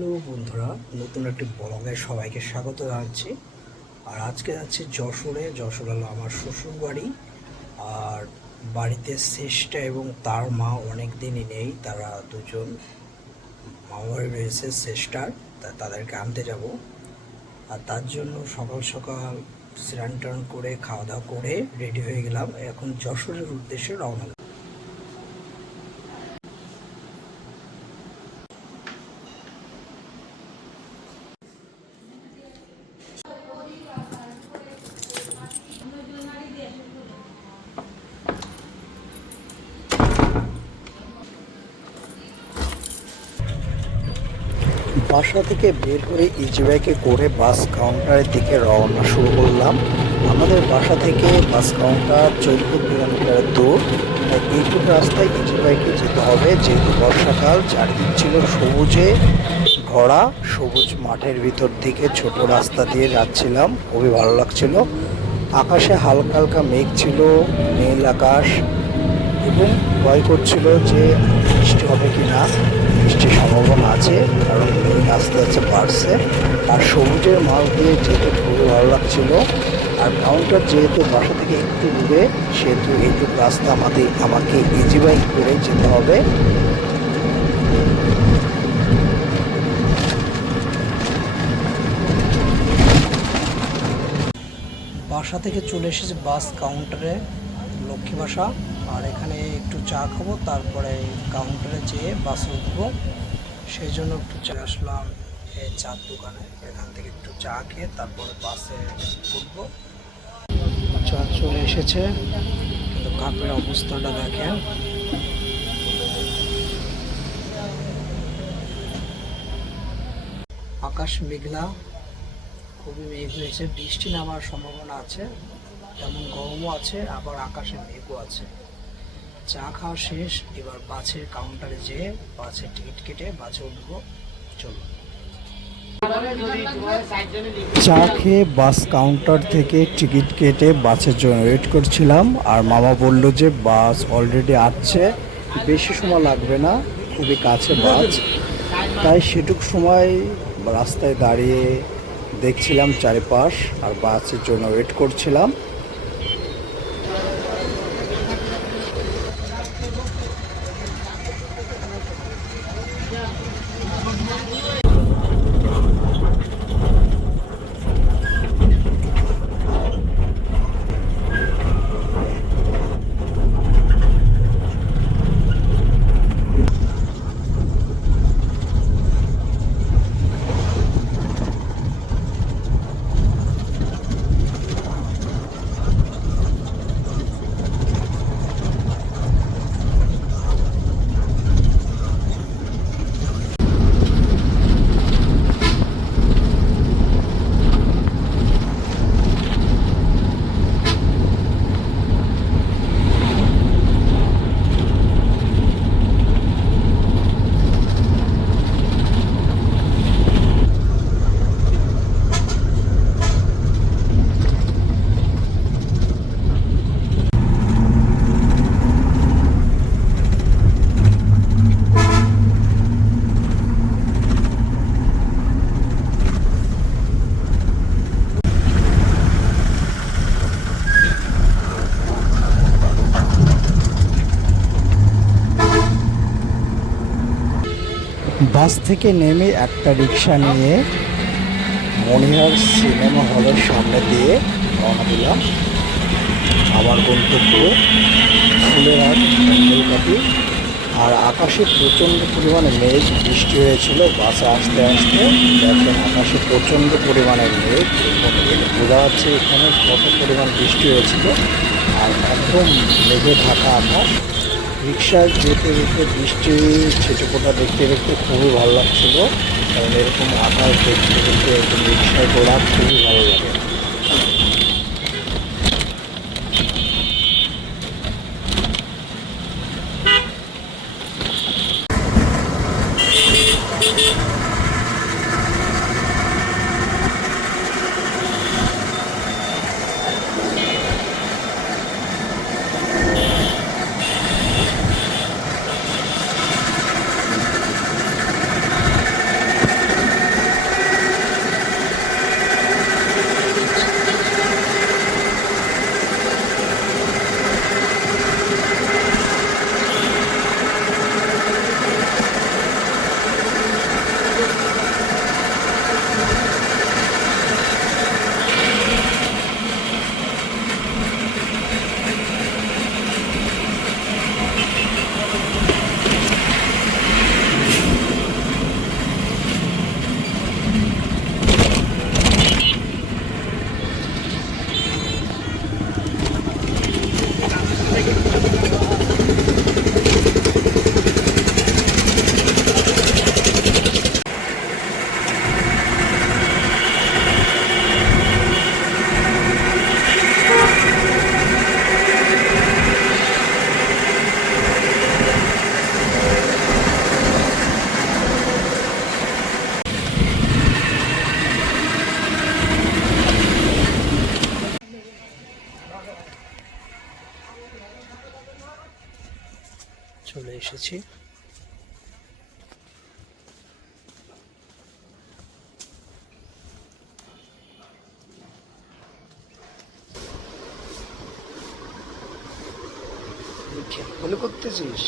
Hello বন্ধুরা, নতুন একটি ব্লগে সবাইকে স্বাগত জানাচ্ছি। আর আজকে যাচ্ছি যশোরে। যশোর হলো আমার শ্বশুর বাড়ি। আর বাড়িতে চেষ্টা এবং তার মা অনেক দিনই নেই, তারা দুজন মামাবাড়ি রয়েছে চেষ্টার, তাদেরকে আনতে যাব। আর তার জন্য সকাল সকাল স্নান টান করে খাওয়া দাওয়া করে রেডি হয়ে গেলাম, এখন যশোরের উদ্দেশ্যে রওনা। বাসা থেকে বের হয়ে ইজিবাইকে করে বাস কাউন্টারের দিকে রওনা শুরু করলাম। আমাদের বাসা থেকে বাস কাউন্টার 14 কিলোমিটার দূর। এইটুকু রাস্তায় ইজিবাইকে যেতে হবে, যেহেতু বর্ষাকাল, চারদিক ছিল সবুজে ভরা। সবুজ মাঠের ভিতর দিকে ছোট রাস্তা দিয়ে যাচ্ছিলাম, খুবই ভালো লাগছিল। আকাশে হালকা হালকা মেঘ ছিল, নীল আকাশ, এবং ভয় করছিল যে বৃষ্টি হবে কি না। বৃষ্টির সম্ভাবনা আছে, কারণ মেঘ আস্তে আস্তে বাড়ছে। আর সবুজের মাঝ দিয়ে যেতে খুবই ভালো লাগছিল। আর কাউন্টার যেহেতু বাসা থেকে একটু দূরে, সেহেতু এইটুকু রাস্তা আমাকে ইজি বাইক করে যেতে হবে। বাসা থেকে চলে এসেছে বাস কাউন্টারে, লক্ষ্মী বাসা। আর এখানে একটু চা খাবো, তারপরে কাউন্টারে যেয়ে বাসে উঠবো। সেই জন্য একটু চলে আসলাম এই চার দোকানে, এখান থেকে একটু চা খেয়ে তারপরে বাসে উঠবো। চা চলে এসেছে, কিন্তু কাপের অবস্থাটা দেখেন। আকাশ মেঘলা, খুবই মেঘ হয়েছে, বৃষ্টি নামার সম্ভাবনা আছে। তেমন গরমও আছে, আবার আকাশে মেঘও আছে। চা খাওয়া শেষ, এবার বাসের কাউন্টারে যেয়ে বাসের টিকিট কেটে বাসে উঠবো। চলুন। চা খেয়ে বাস কাউন্টার থেকে টিকিট কেটে বাসের জন্য ওয়েট করছিলাম। আর মামা বলল যে বাস অলরেডি আসছে, বেশি সময় লাগবে না, খুবই কাছে বাস। তাই সেটুক সময় রাস্তায় দাঁড়িয়ে দেখছিলাম চারিপাশ, আর বাসের জন্য ওয়েট করছিলাম। বাস থেকে নেমে একটা রিক্সা নিয়ে মনিহার সিনেমা হলের সামনে দিয়ে রওনা দিলাম। আমার গন্তব্য ফুলেরহাট বেলকাঠি। আর আকাশে প্রচণ্ড পরিমাণে মেঘ, বৃষ্টি হয়েছিল বাসে আসতে আসতে। দেখেন আকাশে প্রচণ্ড পরিমাণে মেঘ, বোঝা যাচ্ছে এখানে কত পরিমাণ বৃষ্টি হয়েছিল। আর একদম মেঘে ঢাকা আকাশ। রিক্সায় যেতে যেতে বৃষ্টি ছিটেফোঁটা দেখতে দেখতে খুবই ভালো লাগছিলো, কারণ এরকম আকাশ দেখতে দেখতে একদম রিক্সায় ঘোরা খুবই ভালো লাগে। চলে এসেছি। খেয়াল করতেছিস?